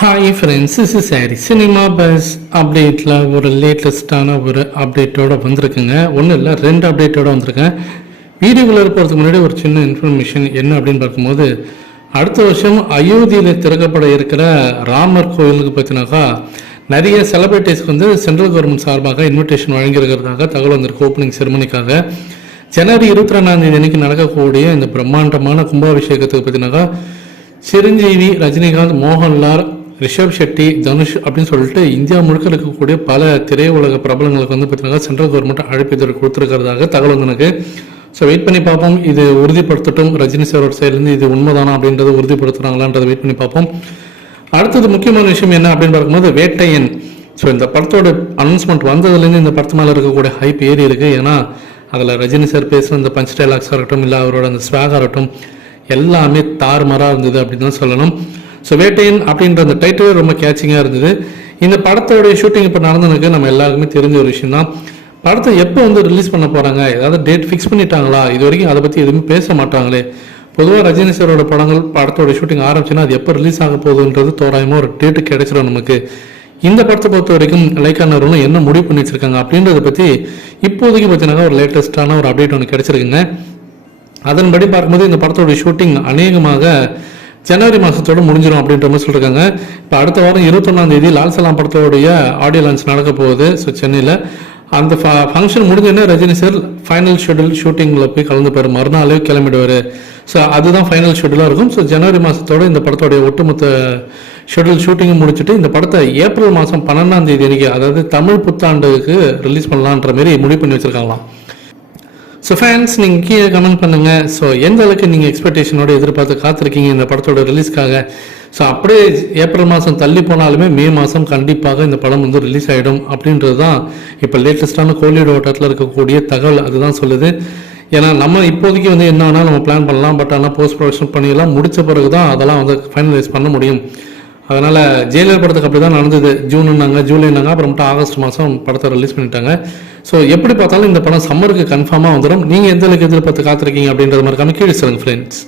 Hi friends is sorry cinema buzz அப்டேட்டில் ஒரு லேட்டஸ்டான ஒரு அப்டேட்டோட வந்திருக்குங்க. ஒன்றும் இல்லை ரெண்டு அப்டேட்டோட வந்திருக்கேன். வீடியோக்குள்ளே போகிறதுக்கு முன்னாடி ஒரு சின்ன இன்ஃபர்மேஷன் என்ன அப்படின்னு பார்க்கும்போது அடுத்த வருஷம் அயோத்தியில் திறக்கப்பட இருக்கிற ராமர் கோயிலுக்கு பார்த்தினாக்கா நிறைய செலிபிரிட்டிஸ்க்கு வந்து சென்ட்ரல் கவர்மெண்ட் சார்பாக இன்விடேஷன் வழங்கியிருக்கிறதாக தகவல் வந்திருக்கு ஓப்பனிங் செரமனிக்காக ஜனவரி இருபத்தி ரெண்டாம் தேதி அன்னைக்கு நடக்கக்கூடிய இந்த பிரம்மாண்டமான கும்பாபிஷேகத்துக்கு பார்த்தீங்கன்னாக்கா சிரஞ்சீவி ரஜினிகாந்த் மோகன்லால் ரிஷப் ஷெட்டி தனுஷ் அப்படின்னு சொல்லிட்டு இந்தியா முழுக்க இருக்கக்கூடிய பல திரையுலக பிரபலங்களுக்கு வந்து பார்த்தீங்கன்னா சென்ட்ரல் கவர்மெண்ட் அழைப்பு கொடுத்துருக்கிறதாக தகவல் வந்து எனக்கு ஸோ வெயிட் பண்ணி பார்ப்போம். இது உறுதிப்படுத்தட்டும். ரஜினி சாரோட சைட்லேருந்து இது உண்மைதானா அப்படின்றத உறுதிப்படுத்துகிறாங்களான்றதை வெயிட் பண்ணி பார்ப்போம். அடுத்தது முக்கியமான விஷயம் என்ன அப்படின்னு பார்க்கும்போது வேட்டையன் ஸோ இந்த படத்தோட அனௌன்ஸ்மெண்ட் வந்ததுலேருந்து இந்த படத்து மேலே இருக்கக்கூடிய ஹைப் ஏறி இருக்கு. ஏன்னா அதில் ரஜினி சார் பேசுகிற இந்த பஞ்ச் டைலாக்ஸாக இருக்கட்டும் இல்லை அவரோட அந்த ஸ்வாகாக இருக்கட்டும் எல்லாமே தாறுமாறாக இருந்தது அப்படின்னு தான் சொல்லணும். ஸோ வேட்டையன் அப்படின்ற அந்த டைட்டிலே ரொம்ப கேச்சிங்காக இருந்தது. இந்த படத்தோடைய ஷூட்டிங் இப்போ நடந்ததுக்கு நம்ம எல்லாருக்குமே தெரிஞ்ச ஒரு விஷயம் தான் படத்தை எப்போ வந்து ரிலீஸ் பண்ண போகிறாங்க ஏதாவது டேட் ஃபிக்ஸ் பண்ணிட்டாங்களா? இது வரைக்கும் அதை பற்றி எதுவுமே பேச மாட்டாங்களே. பொதுவாக ரஜினி சாரோட படங்கள் படத்தோட ஷூட்டிங் ஆரம்பிச்சுன்னா அது எப்போ ரிலீஸ் ஆக போகுதுன்றது தோராயமாக ஒரு டேட்டு கிடைச்சிடும் நமக்கு. இந்த படத்தை பொறுத்த வரைக்கும் லைக்கான நிறுவனம் என்ன முடிவு பண்ணி வச்சிருக்காங்க அப்படின்றத பற்றி இப்போதைக்கு பார்த்தீங்கன்னா ஒரு லேட்டஸ்டான ஒரு அப்டேட் ஒன்று கிடைச்சிருக்குங்க. அதன்படி பார்க்கும்போது இந்த படத்தோட ஷூட்டிங் அநேகமாக ஜனவரி மாதத்தோட முடிஞ்சிடும் அப்படின்ற மாதிரி சொல்லியிருக்காங்க இப்போ அடுத்த வாரம் இருபத்தொன்னாம் தேதி லால் சலாம் படத்தோடைய ஆடியோ லான்ச் நடக்க போகுது. ஸோ சென்னையில். அந்த ஃபங்க்ஷன் முடிஞ்சோடனே ரஜினி சார் ஃபைனல் ஷெடியூல் ஷூட்டிங்கில் போய் கலந்துப்பார். மறுநாளே கிளம்பிடுவார். ஸோ அதுதான் ஃபைனல் ஷெடியூலாக இருக்கும். ஸோ ஜனவரி மாதத்தோட இந்த படத்தோடைய ஒட்டுமொத்த ஷெடியூல் ஷூட்டிங்கும் முடிச்சுட்டு இந்த படத்தை ஏப்ரல் மாதம் பன்னெண்டாம் தேதி அன்னைக்கு அதாவது தமிழ் புத்தாண்டுக்கு ரிலீஸ் பண்ணலான்ற மாதிரி முடிவு பண்ணி வச்சிருக்காங்களாம். ஸோ ஃபேன்ஸ் நீங்கள் கீழே கமெண்ட் பண்ணுங்கள் ஸோ எந்த அளவுக்கு நீங்கள் எக்ஸ்பெக்டேஷனோட எதிர்பார்த்து காத்திருக்கீங்க இந்த படத்தோட ரிலீஸ்க்காக ஸோ அப்படியே ஏப்ரல் மாதம் தள்ளி போனாலுமே மே மாதம் கண்டிப்பாக இந்த படம் வந்து ரிலீஸ் ஆகிடும் அப்படின்றது தான் இப்போ லேட்டஸ்ட்டான கோலிவுட் ஓட்டத்தில் இருக்கக்கூடிய தகவல். அதுதான் சொல்லுது. ஏன்னா நம்ம இப்போதைக்கு வந்து என்ன நம்ம பிளான் பண்ணலாம். பட் ஆனால் போஸ்ட் ப்ரொடக்ஷன் பண்ணியெல்லாம் முடித்த பிறகு தான் அதெல்லாம் வந்து ஃபைனலைஸ் பண்ண முடியும். அதனால் ஜெயிலர் படத்துக்கு அப்படி தான் நடந்தது. ஜூன்னாங்க ஜூலைனாங்க அப்புறமேட்டு ஆகஸ்ட் மாதம் படத்தை ரிலீஸ் பண்ணிட்டாங்க. ஸோ எப்படி பார்த்தாலும் இந்த படம் சம்மருக்கு கன்ஃபார்மாக வந்துடும் நீங்கள் எந்த அளவுக்கு எதிர்பார்த்து காத்திருக்கீங்க அப்படின்றது மாதிரி கீழே சொல்லுங்கள் ஃப்ரெண்ட்ஸ்